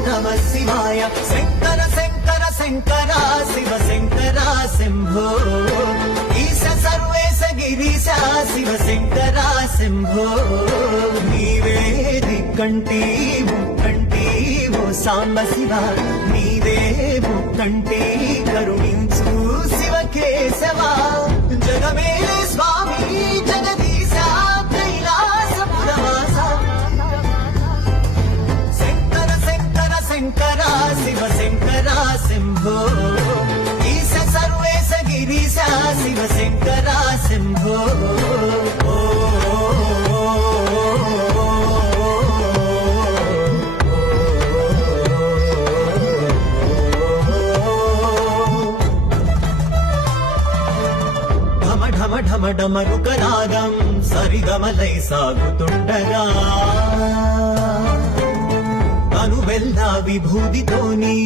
నమ శివాయ శంకర శంకర శంకర శివ శంకర శంభో ఈశ సర్వేశ గిరీశ శివ శంకర శంభో నీవే దిక్కంటి ముక్కంటి ఓ సాంబ శివ నీవే ముక్కంటి కరుణించు శివ కేశవ జగమేలే స్వామి జగదీశ కైలాసపురవాస శంకర శంకర శంకర శివ శంకర శంభో ఈశ సర్వేశ గిరీశ శివ శంకర శంభో ఢమ ఢమ డమరుకనాదం సరిగమలై సాగుతుండగా తను వెళ్ళ విభూతితోని